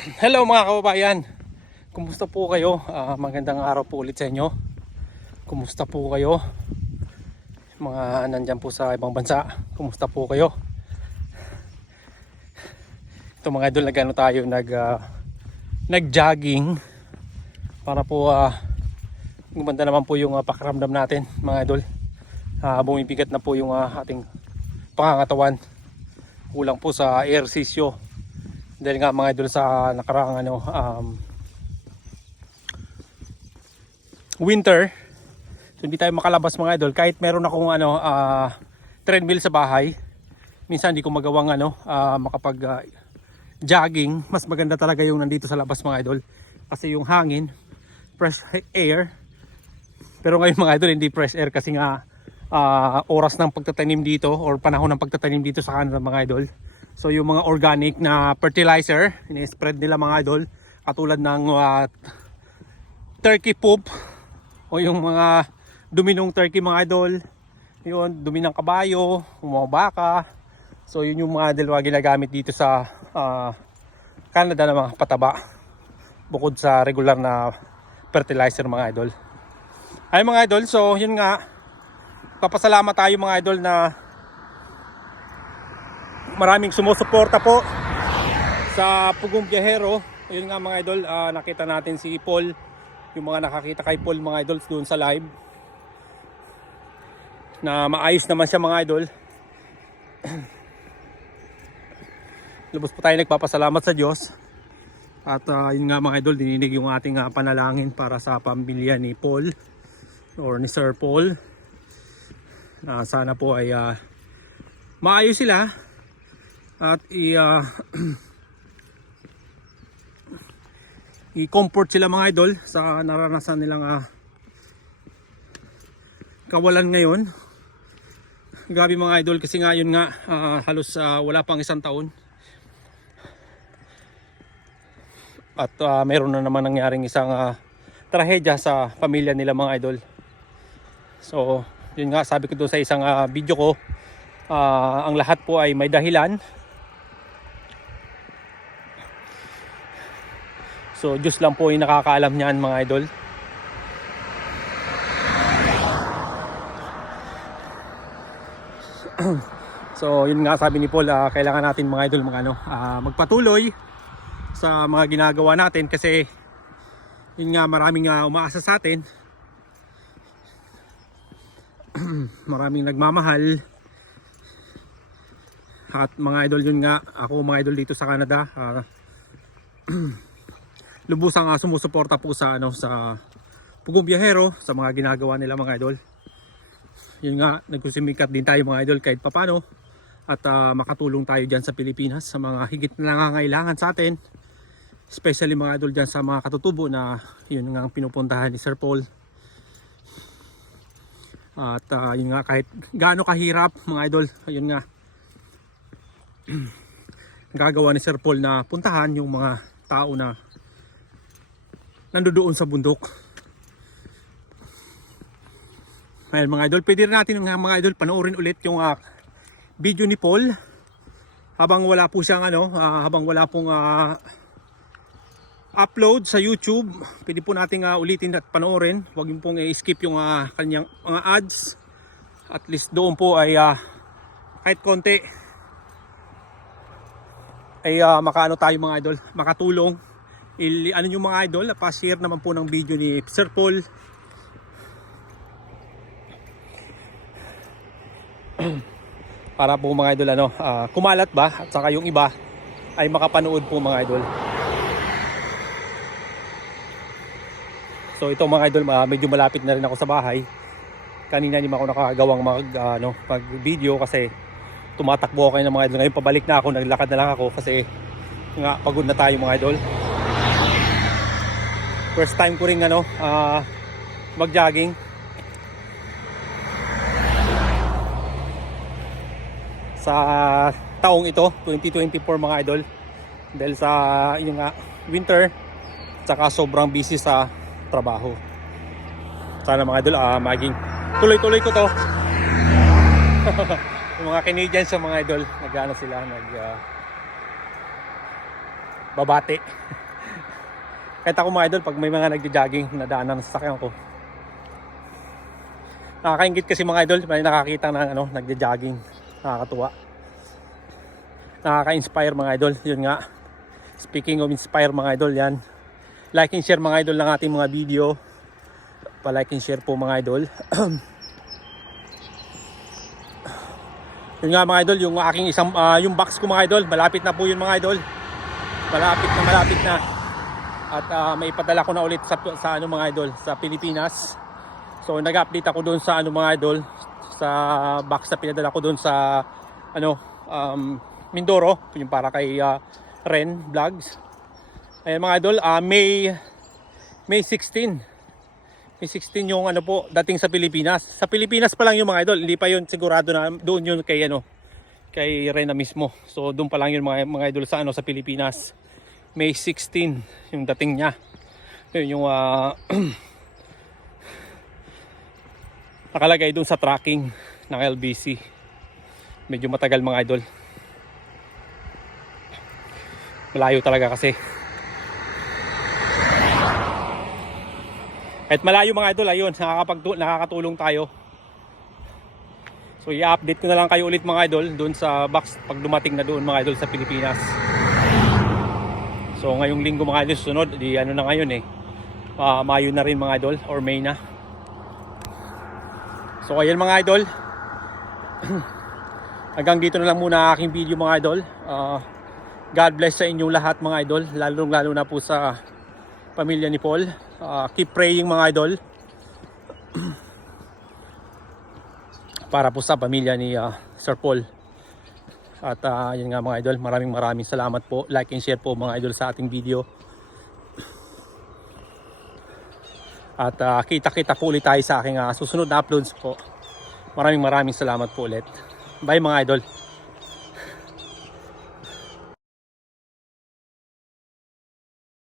Hello mga kababayan. Kumusta po kayo? Ah, magandang araw po ulit sa inyo. Kumusta po kayo? Mga nandyan po sa ibang bansa. Kumusta po kayo? Ito mga idol, nagano tayo nag ah, nag-jogging para po ah, gumanda naman po yung ah, pakiramdam natin mga idol. Ah, bumibigat na po yung ah, ating pangangatawan. Kulang po sa ehersisyo dahil nga mga idol sa nakaraang ano um, winter so hindi tayo makalabas mga idol. Kahit meron akong ano ah, treadmill sa bahay minsan hindi ko magawang ano ah, makapag ah, jogging. Mas maganda talaga yung nandito sa labas mga idol. Kasi yung hangin fresh air. Pero ngayon mga idol hindi fresh air kasi nga ah, oras ng pagtatanim dito or panahon ng pagtatanim dito sa Canada mga idol So yung mga organic na fertilizer, ini-spread nila mga idol, katulad ng uh, turkey poop o yung mga dumi ng turkey mga idol, yun, dumi ng kabayo, mga baka. So yun yung mga mga ginagamit dito sa uh, Canada na mga pataba bukod sa regular na fertilizer mga idol. Ay mga idol, so yun nga, papasalamat tayo mga idol na maraming sumusuporta po sa Pugong Biyahero. Ayun nga mga idol, ah, nakita natin si Paul, yung mga nakakita kay Paul mga idols doon sa live. Na maayos naman siya mga idol. Lubos po tayo nagpapasalamat sa Diyos. At ah, yun nga mga idol, dininig yung ating ah, panalangin para sa pamilya ni Paul or ni Sir Paul. Na sana po ay ah, maayos sila at i ah, i-comfort sila mga idol sa naranasan nilang ah, kawalan ngayon. Grabe mga idol kasi nga yun nga ah, halos ah, wala pang isang taon. At ah, meron na naman nangyaring isang ah, trahedya sa pamilya nila mga idol. So yun nga sabi ko doon sa isang ah, video ko ah, ang lahat po ay may dahilan So, Diyos lang po yung nakakaalam niyan mga idol. so, yun nga sabi ni Paul, ah, kailangan natin mga idol mga ano, ah, magpatuloy sa mga ginagawa natin kasi yun nga maraming ah, umaasa sa atin. maraming nagmamahal. At mga idol yun nga, ako mga idol dito sa Canada, ah, lubusang uh, sumusuporta po sa ano sa Pugong Biyahero sa mga ginagawa nila mga idol. Yun nga, nagsusimikat din tayo mga idol kahit papano at ah, makatulong tayo diyan sa Pilipinas sa mga higit na nangangailangan sa atin. Especially mga idol diyan sa mga katutubo na yun nga ang pinupuntahan ni Sir Paul. At ah, yun nga kahit gaano kahirap mga idol, yun nga gagawa ni Sir Paul na puntahan yung mga tao na nandoon sa bundok. Ayun mga idol, pwede rin natin mga, idol panoorin ulit yung uh, video ni Paul habang wala po siyang ano, uh, habang wala pong uh, upload sa YouTube. Pwede po nating uh, ulitin at panoorin. Huwag yung pong i-skip yung uh, kanyang mga ads. At least doon po ay uh, kahit konti ay uh, makaano tayo mga idol, makatulong il ano yung mga idol? Pa-share naman po ng video ni Sir Paul. Para po mga idol ano uh, kumalat ba? At saka yung iba ay makapanood po mga idol. So ito mga idol uh, medyo malapit na rin ako sa bahay. Kanina hindi ako nakagawang mag uh, ano, mag video kasi tumatakbo ako ng mga idol. Ngayon pabalik na ako naglakad na lang ako kasi nga pagod na tayo mga idol first time ko ring ano uh, mag jogging sa taong ito 2024 mga idol. Dahil sa yung nga winter saka sobrang busy sa trabaho. Sana mga idol uh, maging tuloy-tuloy ko to. Yung mga Canadians sa mga idol nagana sila nag uh, babati. Kahit ako mga idol, pag may mga nagja-jogging, nadaanan sa sasakyan ko. Nakakaingit kasi mga idol, may nakakita ng ano, nagja-jogging. Nakakatuwa. Nakaka-inspire mga idol. Yun nga. Speaking of inspire mga idol, yan. Like and share mga idol ng ating mga video. Pa-like and share po mga idol. Yun nga mga idol, yung aking isang ah, yung box ko mga idol, malapit na po yun mga idol. Malapit na malapit na. At ah, may ipadala ko na ulit sa sa ano mga idol, sa Pilipinas. So nag-update ako doon sa ano mga idol, sa box na pinadala ko doon sa ano um, Mindoro, yung para kay ah, Ren Vlogs. Ayan mga idol, ah, May May 16. May 16 yung ano po dating sa Pilipinas. Sa Pilipinas pa lang yung mga idol, hindi pa yun sigurado na doon yun kay ano kay Rena mismo. So doon pa lang yun mga, mga idol sa ano sa Pilipinas. May 16 yung dating niya. Yun yung ah, nakalagay doon sa tracking ng LBC. Medyo matagal mga idol. Malayo talaga kasi. Kahit malayo mga idol, ayun, nakakapagtu- nakakatulong tayo. So i-update ko na lang kayo ulit mga idol doon sa box pag dumating na doon mga idol sa Pilipinas. So ngayong linggo mga idol sunod, di ano na ngayon eh. Ah, Mayo na rin mga idol or May na. So ayan mga idol. Hanggang dito na lang muna aking video mga idol. Ah, God bless sa inyong lahat mga idol, lalong lalo na po sa pamilya ni Paul. Ah, keep praying mga idol. Para po sa pamilya ni ah, Sir Paul. At ah, yun nga mga idol, maraming maraming salamat po. Like and share po mga idol sa ating video. At ah, kita-kita po ulit tayo sa aking ah, susunod na uploads po. Maraming maraming salamat po ulit. Bye mga idol.